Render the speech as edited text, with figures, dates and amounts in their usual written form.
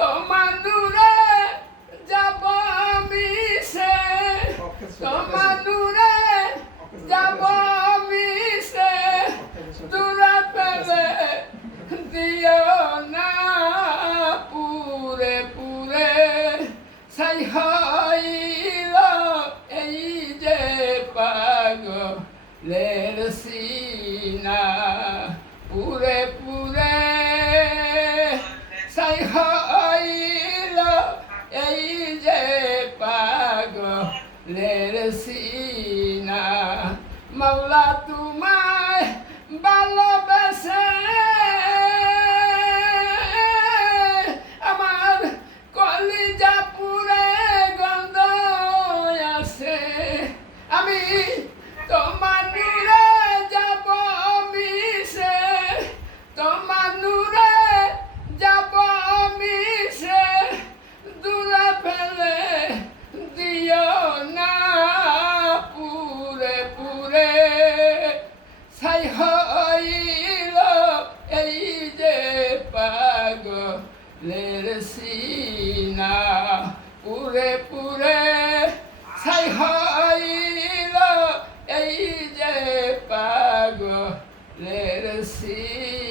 তোমার নূরে যাব মিশে, তোমার নূরে যাব মিশে, দূরে ফেলে দিও না পুরে পুরে ছাই হইল এই যে পাগলের সিনা, পুরে পুরে ছাই হইল এই যে পাগলের সিনা। মাওলা তোমায় ভালোবেসে আমার কলিজা পুরে গন্ধ আসে, আমি তোমার নূরে যাব মিশে, তোমার নূরে যাব মিশে, দূরে ফেলে দিও না পুরে পুরে ছাই হইল এই যে পাগলের সিনা, পুরে পুরে ছাই হইল এই যে পাগলের সিনা।